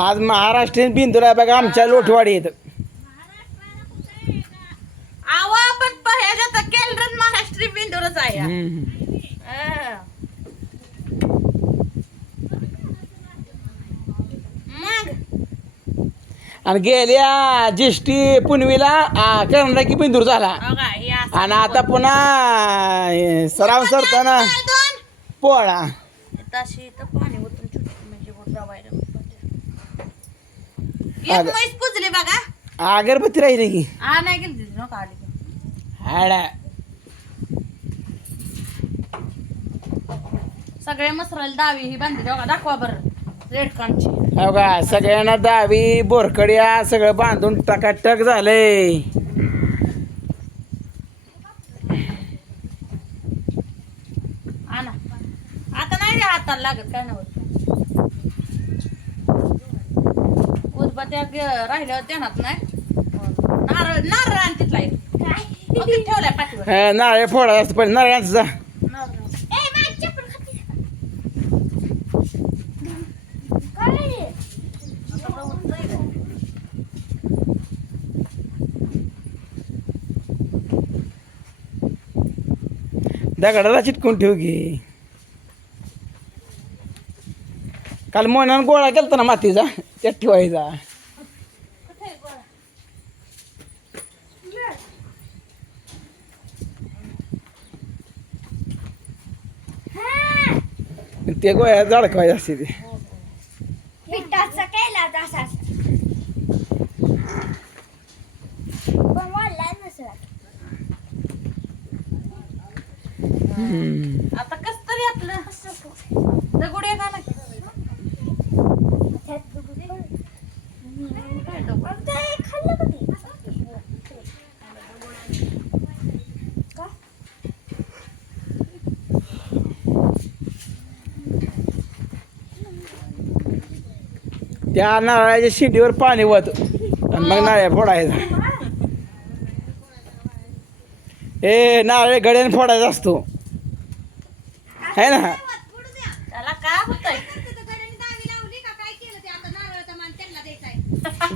आज महाराष्ट्रीयन बिंदूर आहे बघा आमच्या लोटवाडीत. आवा पण ह्याच्यात केंद्रात महाराष्ट्रीय बिंदूरच आहे. मग आणि गेल्या ज्येष्ठी पुनवीला कर्नाटकी बिंदूर झाला आणि आता पुन्हा सराव सरताना पोळा. तशी तर पाणी ओतून म्हणजे म्हैस पुजली बघा. अगरबत्ती राहिली की नाही गेली नका आली हाडा सगळे मसराला दावी ही बांधली बघा. दाखवा बरं रेड कांची. हो का सगळ्यांना दावी बोरकड्या सगळं बांधून टकाटक झालंय. आणा आता नाही रे हाताला लागत काय नव्हतं. उदबत्या राहिल्यावर देणार नाही. नारळ नारळ आणि तिथला ठेवलाय पाठीवर. नारळ फोडा असतं पण नारळांचं जा. दगडाला चिटकून ठेव की. काल मोहनानं गोळा केलता ना मातीचा त्यात ठेवायचा. ते गोळ्या झडकवायचे असते ते. पिठाचा केला तसाच पण वाढला नसला. आता कस तरी आपलं दगड एक आला खाल्लं कधी त्या नारळाच्या शिंडीवर पाणी वत आणि मग नारळ फोडायचा. नारळ गड्याने फोडायचा असतो है ना. त्याला काय होतंय.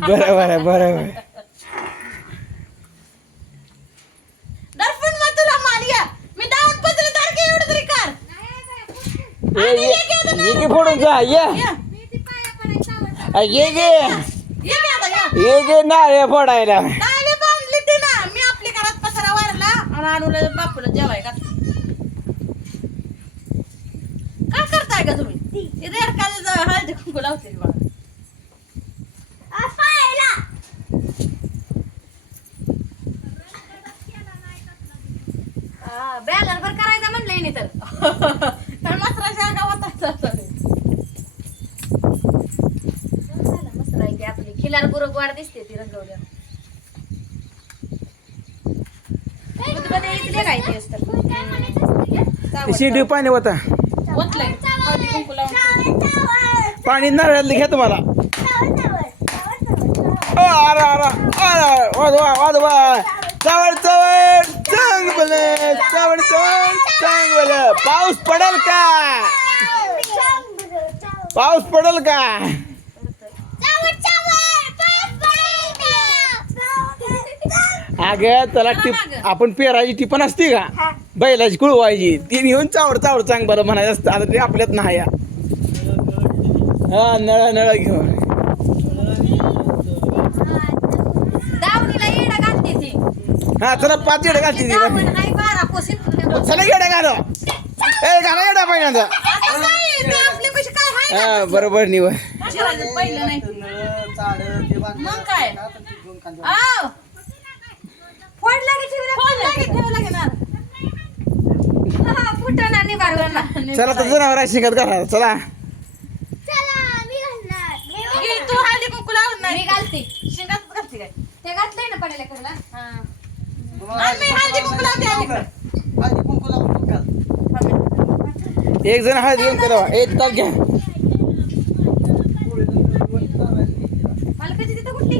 बरोबर आहे बरोबर आहे. दर्पण मग तुला मान या मी दावून पत्र तारखे एवढं तरी कर. ये गे फोडून जा ये ये गे नारळ फोडायला. नाले बांधली ती ना मी आपल्या घरात पसरा वारला आणि आणूला बापूला जेवाय का. काय करताय का तुम्ही. रेड काल हळदी कुंकू लावते बघा. बॅलर वर करायचा म्हणलंय नाही तर मसराच्या गावात मसरा आहे आपली खिलार बुरक वाढ दिसते ती रंगवल्या. इथले काय ते असतात शिंडी पाणी होता ओतलंय हळदी कुंकू लावून. पाणी नारळातलं घ्या तुम्हाला. अरे अरे वाजवा वाजवा चवड चवड चांगलं चवड चवड चांगलं. पाऊस पडेल का पाऊस पडेल का. अगं त्याला टिप आपण पेरायची टिपण असते का बैलाची कुळवायची ती घेऊन चावड चावड चांग बरं म्हणायचं असतं. आता ते आपल्यात नाही या. हा नळा नळा घेऊन हा चला 5 येडे घालते ती. चला येडे घालो घाला येडा पहिल्यांदा. हा बरोबर निवड. पहिलं नाही मग काय चला तर जनावर शिकत करा चला. तू हळदी कुंकू लावून नाही घालते शिंगात घालते काय ते घातलंय ना पडेल हळदी कुंकू लावते. एक जण हळद घेऊन करा एक ताप घ्या. मला कधी तिथं कुठली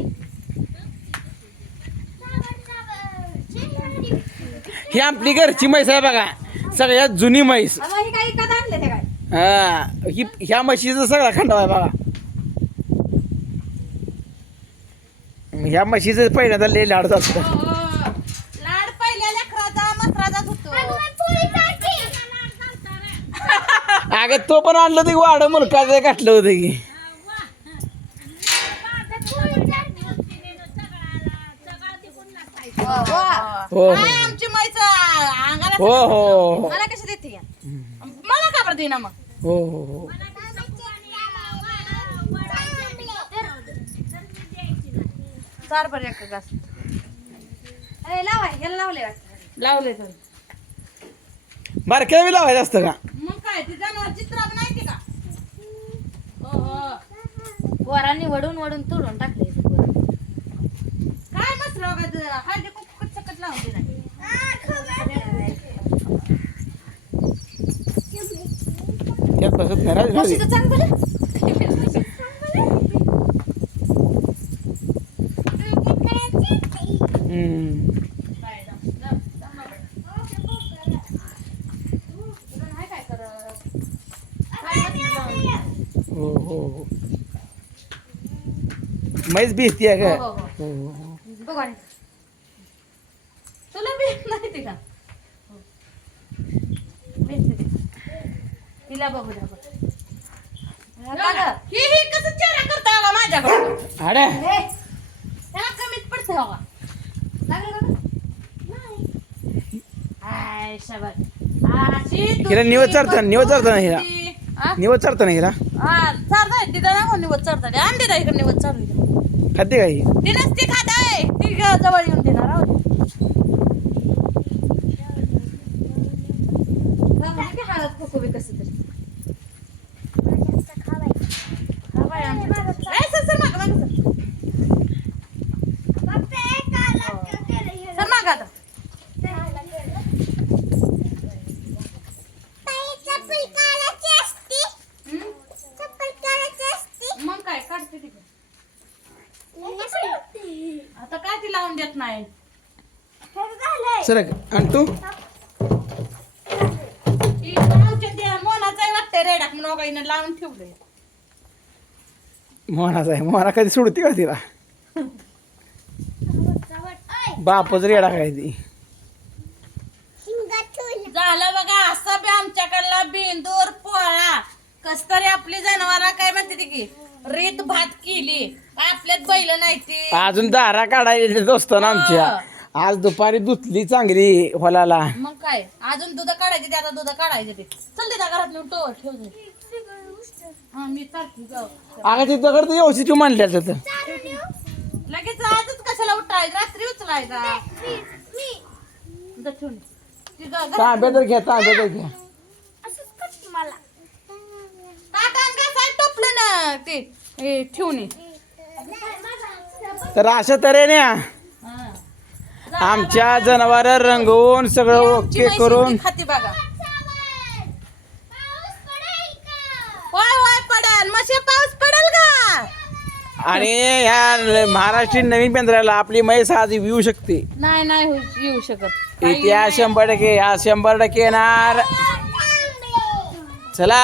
ही आपली घरची म्हैस आहे बघा सगळ्यात जुनी म्हैस. हे काही का आणलं ते काय हा ह्या म्हशीचा सगळा खंडावा आहे बघा. ह्या म्हशीचं पहिल्यांदा लय लाडच असतं. हो. लाड पहिल्या लेकराचा मसराचाच होतो. अगं तो पण आणलं ते वाड मुलकाचं घातलं होतं की. हो काय आमची माईचं अंगाला हो हो मला कशी देते या? मला का बरं देईना मग? हो हो हो चार बरं एक घास लावाय याला लावले वाटतं. लावले तर बारक्या बी लावायचं असतं का? मग काय ती जनावर चित्रात नाही का? हो. बोरांनी वडून तोडून टाकले काय मसरा का हळदी कुंकू सकट लावून दिला. त्यात बसत नाही राज भाजी. हम्म. काय करत? हो हो हो म्हैस भीती आहे का? हो, हो, हो हो हो. बघा तुला बी नाही ती का? तिला बघू द्या बघ. ही कसं चेहरा करता का माझ्याकडे? अरे त्याला कमीच पडतं हो का? हाय शाबास. हिला निवड चढताना हिला निवड चढताना हिला चालताय तिथं ना कोण निवड चढताय अंडी नाही इकडे निवड चढली खाते काही ती नसती खात आहे ती जवळ येऊन देणार राहू दे. हळद कुकू बी कसं तरी सर माग माग सर माग आता मग काय काढते तिकडे आता काय ती लावून देत नाही. सर आणि तू ती आमच्या त्या मोनाचा वाटतंय रेडाक म्हणून गाईनं लावून ठेवलंय. मोहनाचा आहे मोहना कधी सोडती का तिला बापच रेडा काय ती. झालं बघा असं बी आमच्याकडला बेंदूर पोळा कस तरी आपली जनावरा काय म्हणते ती की रीत भात केली आपल्यात बैल नाही ती अजून दारा काढायला दोस्त ना आमच्या आज दुपारी धुतली चांगली होलाला. मग काय अजून दूध काढायचे ते आता दूध काढायचे ते चल त्या घरात नेऊन टोवर ठेव दे. हा मी चालते जाऊ अगं ते दगड तर व्यवस्थित मांडल्याच होतं. लगेच आजच कशाला उठायचं रात्री उचलायचा जा ठेवून ती घरात तांब्या तर घ्या तांब्या तर घ्या. काका काय टोपलं ना ते हे ठेवून ये. तर अशा तऱ्हेने आमच्या जनावर रंगवून सगळं आमची ओके म्हैस करून एवढी खाते बघा. होय होय पडेल मशी पाऊस पडेल का? आणि ह्या महाराष्ट्रीयन नवीन पेंद्राला आपली म्हैस आज येऊ शकते. नाही नाही येऊ शकत इतिहास 100% हा 100% येणार. चला